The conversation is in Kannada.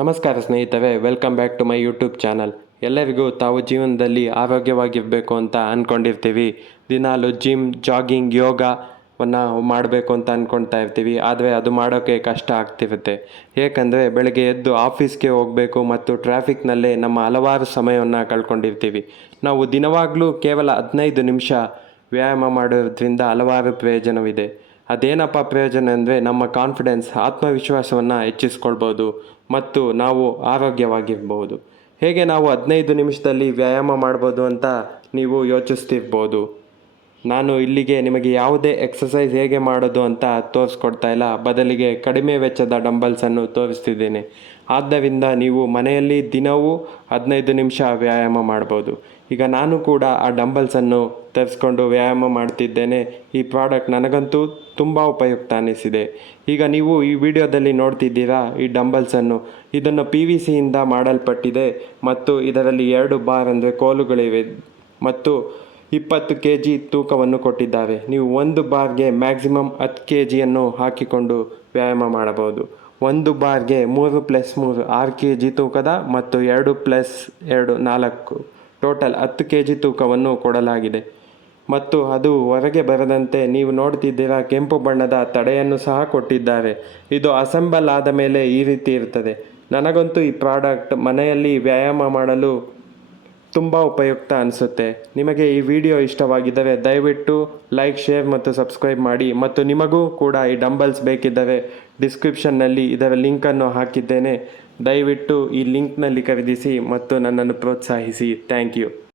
ನಮಸ್ಕಾರ ಸ್ನೇಹಿತರೆ, welcome back to my YouTube channel. ಎಲ್ಲರಿಗೂ ತಾವು ಜೀವನದಲ್ಲಿ ಆರೋಗ್ಯವಾಗಿರಬೇಕು ಅಂತ ಅಂದ್ಕೊಂಡಿರ್ತೀವಿ. ದಿನಾಲು ಜಿಮ್, ಜಾಗಿಂಗ್, ಯೋಗವನ್ನು ಮಾಡಬೇಕು ಅಂತ ಅಂದ್ಕೊಳ್ತಾ ಇರ್ತೀವಿ. ಆದರೆ ಅದು ಮಾಡೋಕ್ಕೆ ಕಷ್ಟ ಆಗ್ತಿರುತ್ತೆ. ಏಕೆಂದರೆ ಬೆಳಗ್ಗೆ ಎದ್ದು ಆಫೀಸ್ಗೆ ಹೋಗಬೇಕು ಮತ್ತು ಟ್ರಾಫಿಕ್ನಲ್ಲೇ ನಮ್ಮ ಹಲವಾರು ಸಮಯವನ್ನು ಕಳ್ಕೊಂಡಿರ್ತೀವಿ. ನಾವು ದಿನವಾಗಲೂ ಕೇವಲ 15 ನಿಮಿಷ ವ್ಯಾಯಾಮ ಮಾಡೋದ್ರಿಂದ ಹಲವಾರು ಪ್ರಯೋಜನವಿದೆ. ಅದೇನಪ್ಪ ಪ್ರಯೋಜನ ಅಂದರೆ ನಮ್ಮ ಕಾನ್ಫಿಡೆನ್ಸ್, ಆತ್ಮವಿಶ್ವಾಸವನ್ನು ಹೆಚ್ಚಿಸ್ಕೊಳ್ಬೋದು ಮತ್ತು ನಾವು ಆರೋಗ್ಯವಾಗಿರ್ಬೋದು. ಹೇಗೆ ನಾವು 15 ನಿಮಿಷದಲ್ಲಿ ವ್ಯಾಯಾಮ ಮಾಡ್ಬೋದು ಅಂತ ನೀವು ಯೋಚಿಸ್ತಿರ್ಬೋದು. ನಾನು ಇಲ್ಲಿಗೆ ನಿಮಗೆ ಯಾವುದೇ ಎಕ್ಸಸೈಸ್ ಹೇಗೆ ಮಾಡೋದು ಅಂತ ತೋರಿಸ್ಕೊಡ್ತಾ ಇಲ್ಲ, ಬದಲಿಗೆ ಕಡಿಮೆ ವೆಚ್ಚದ ಡಂಬಲ್ಸನ್ನು ತೋರಿಸ್ತಿದ್ದೇನೆ. ಆದ್ದರಿಂದ ನೀವು ಮನೆಯಲ್ಲಿ ದಿನವೂ 15 ನಿಮಿಷ ವ್ಯಾಯಾಮ ಮಾಡ್ಬೋದು. ಈಗ ನಾನು ಕೂಡ ಆ ಡಂಬಲ್ಸನ್ನು ತರಿಸ್ಕೊಂಡು ವ್ಯಾಯಾಮ ಮಾಡ್ತಿದ್ದೇನೆ. ಈ ಪ್ರಾಡಕ್ಟ್ ನನಗಂತೂ ತುಂಬ ಉಪಯುಕ್ತ ಅನ್ನಿಸಿದೆ. ಈಗ ನೀವು ಈ ವಿಡಿಯೋದಲ್ಲಿ ನೋಡ್ತಿದ್ದೀರಾ ಈ ಡಂಬಲ್ಸನ್ನು. ಇದನ್ನು PVCಯಿಂದ ಮಾಡಲ್ಪಟ್ಟಿದೆ ಮತ್ತು ಇದರಲ್ಲಿ 2 ಬಾರ್ ಅಂದರೆ ಕೋಲುಗಳಿವೆ ಮತ್ತು 20 kg ತೂಕವನ್ನು ಕೊಟ್ಟಿದ್ದಾರೆ. ನೀವು ಒಂದು ಬಾರ್ಗೆ ಮ್ಯಾಕ್ಸಿಮಮ್ 10 kgಯನ್ನು ಹಾಕಿಕೊಂಡು ವ್ಯಾಯಾಮ ಮಾಡಬಹುದು. ಒಂದು ಬಾರ್ಗೆ 3+3 6 kg ತೂಕದ ಮತ್ತು 2+2 4 ಟೋಟಲ್ 10 kg ತೂಕವನ್ನು ಕೊಡಲಾಗಿದೆ. ಮತ್ತು ಅದು ಹೊರಗೆ ಬರದಂತೆ ನೀವು ನೋಡ್ತಿದ್ದೀರಾ ಕೆಂಪು ಬಣ್ಣದ ತಡೆಯನ್ನು ಸಹ ಕೊಟ್ಟಿದ್ದಾರೆ. ಇದು ಅಸೆಂಬಲ್ ಆದ ಮೇಲೆ ಈ ರೀತಿ ಇರ್ತದೆ. ನನಗಂತೂ ಈ ಪ್ರಾಡಕ್ಟ್ ಮನೆಯಲ್ಲಿ ವ್ಯಾಯಾಮ ಮಾಡಲು ತುಂಬ ಉಪಯುಕ್ತ ಅನಿಸುತ್ತೆ. ನಿಮಗೆ ಈ ವಿಡಿಯೋ ಇಷ್ಟವಾಗಿದ್ದರೆ ದಯವಿಟ್ಟು ಲೈಕ್, ಶೇರ್ ಮತ್ತು ಸಬ್ಸ್ಕ್ರೈಬ್ ಮಾಡಿ. ಮತ್ತು ನಿಮಗೂ ಕೂಡ ಈ ಡಂಬಲ್ಸ್ ಬೇಕಿದ್ದರೆ ಡಿಸ್ಕ್ರಿಪ್ಷನ್ನಲ್ಲಿ ಇದರ ಲಿಂಕನ್ನು ಹಾಕಿದ್ದೇನೆ. ದಯವಿಟ್ಟು ಈ ಲಿಂಕ್ನಲ್ಲಿ ಖರೀದಿಸಿ ಮತ್ತು ನನ್ನನ್ನು ಪ್ರೋತ್ಸಾಹಿಸಿ. Thank you.